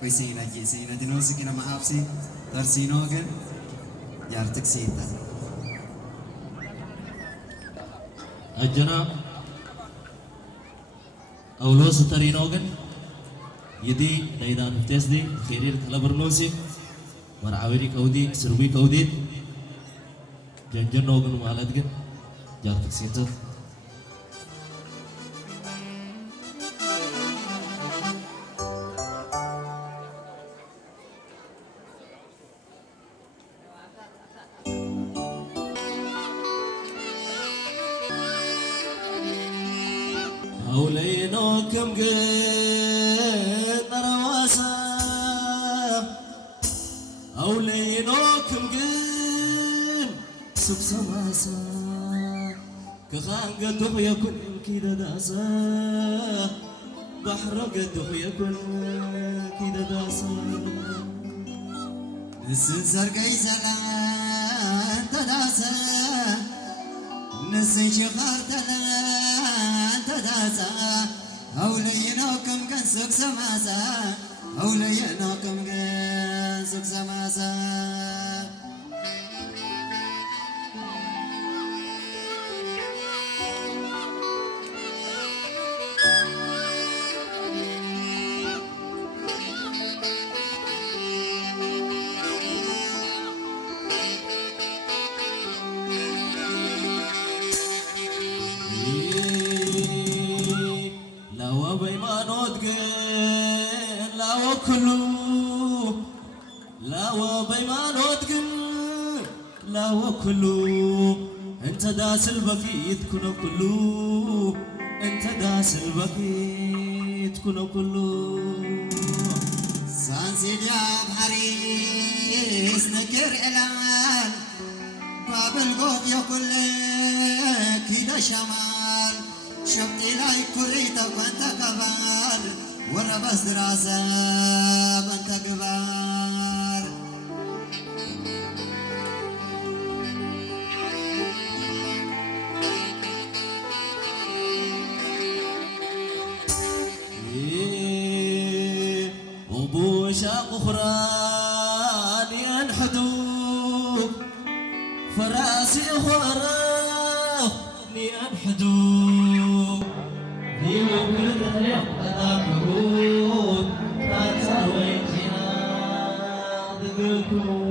كويسين أجيسين أدينوسي كنا معابسي ترسينوغن يارتك سيتا أجنا أولوس ترينوغن يدي دايدان فتسدي خيرير كلابرنوسي ورعاوري كودي سربي كودي جنجنوغن مالدغن يارتك سيتا أولينو كم قد رواسا أولينو كم قد سب سماسا كخان قد يكون كيدا داسا بحر قد يكون كيدا داسا السنسر كيسلان تداسا نسي شخار تلان تداسا أولينوكم كان سوك سماسا أولينوكم كان سوك سماسا لا وكلو انت داس البقيت كنا كلو انت داس البقيت كنا كلو سانسيد يا بحريس نكر إعلان باب القوط يا كل كده شمال شفتي لاي كريتك وانت كبار ورا بس دراسة وانت كبار وبوشاق غفران ينحدوك فراسي غفراني ينحدوك في مكل أذاكرون تاتاوي جناد قلكم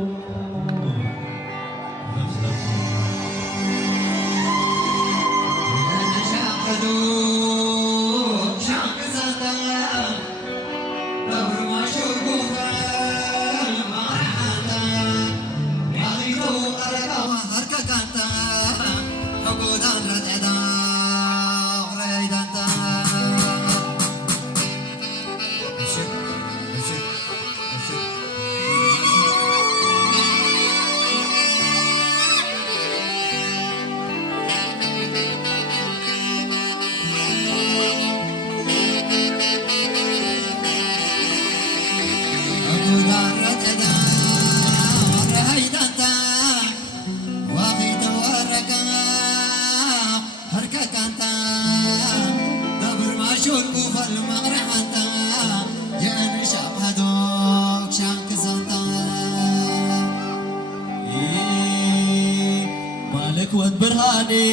مالك برهاني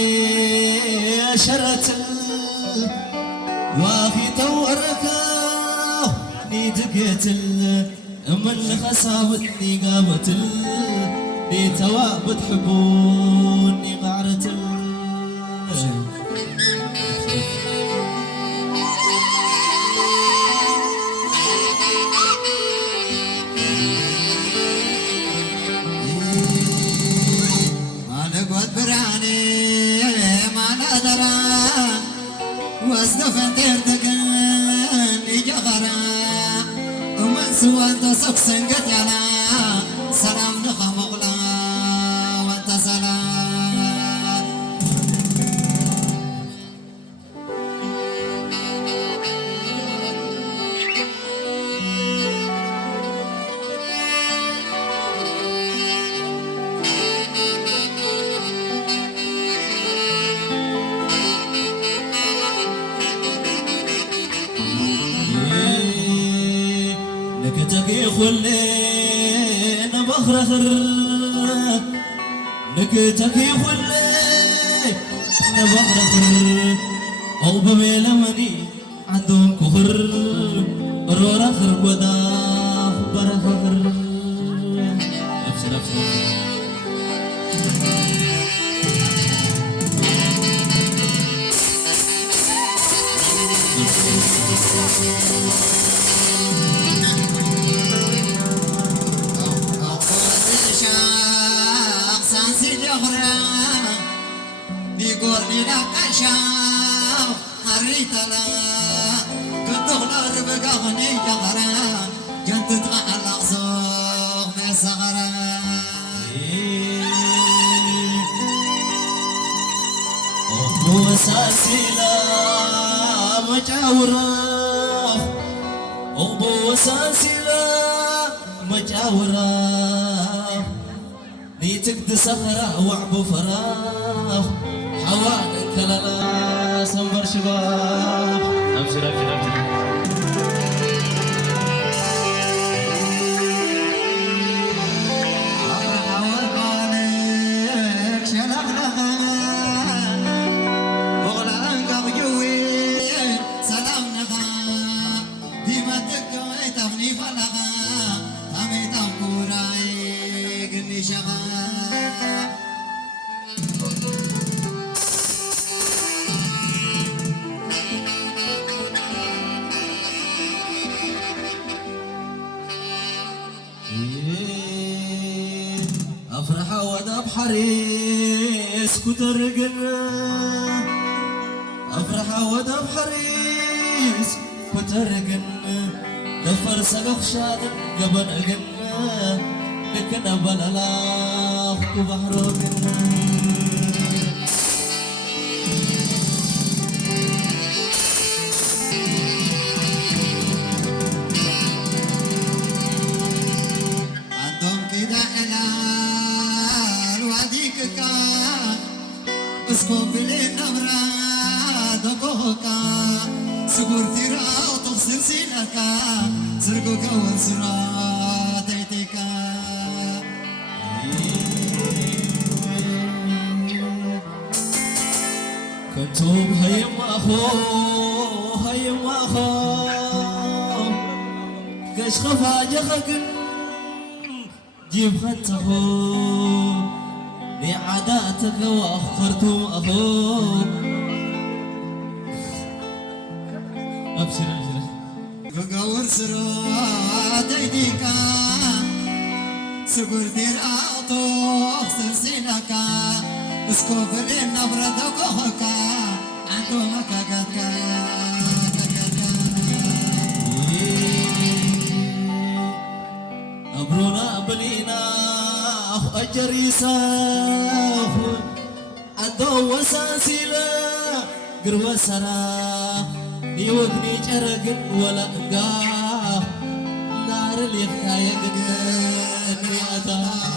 شرت واخي توركا نيدقيت من خصابتني قامت ني تواب تحبوني معرت واصدفن تردقن يجغرا ومن سوى انت سقسن قد يلا سلام نخا مغلا وانت سلام نكتكي خلي نبخرخر نكتكي خلي نبخرخر أو بميلمني عندهم كخر رورخر وداخ برخر أبشر أبشر وساسيلا مجاورة أبو ساسيلا مجاورة نيتك تسخرة وعبو فراغ حوالك لا سمر شباب أبشر أبشر أبشر أفرح وأنا بحريس كترقنا أفرح وأنا بحريس كترقنا نفر سقف شادن قبل أقنا لكنا بلالاخ كبحروقنا اسكن بلين نبرا دقوقا سكور تيرا وتغسل سيلكا سرقوكا ونسرا تيتيكا كنتم هيم أخو هيم أخو قش خفا جخكن جيب خنتخو لعاداتك وأخرتم أخو أبشر أبشر قور سرا تيتيكا سكور تيرا وتغسل سيلكا اسكو بلين نبرا دقوقا عندو مكاكاكا أبرونا بلينا أخ أجريسا عندو وساسيلا قروا سرا نيوغني جرقن ولا انقاه نار اللي خايق قدني أداه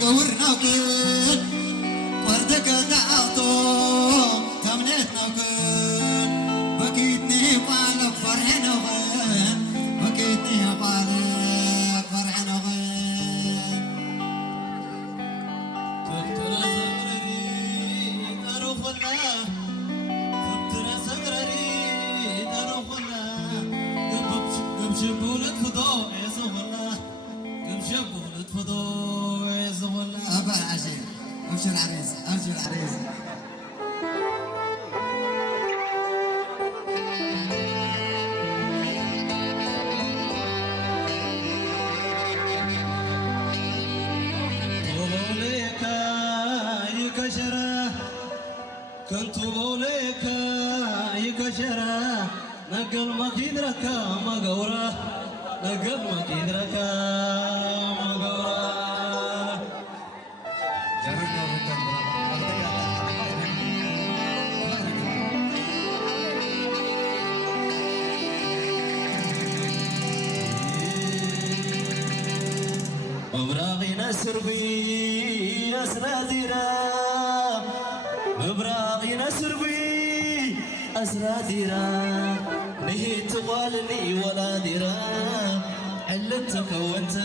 قورنا كل وردك دعوتو تمنيتنا كل بكيتني بالك فرحنا غن بكيتني بالك فرحنا غن تبتر صدري أروخنا تبتر صدري أروخنا قبش بولد فضو يا زغلا قبش بولد فضو يا زغلا أبا العشير أمشي العريس أمشي العريس كنت بوليك يكشرة نقل ما كيدرك ما قورة نقل ما كيدرك ما قورة جرنا مبراغي نسربي أسراديرا مبراغي نسربي أسراديرا نهيت والني ولا ديرا علت كونت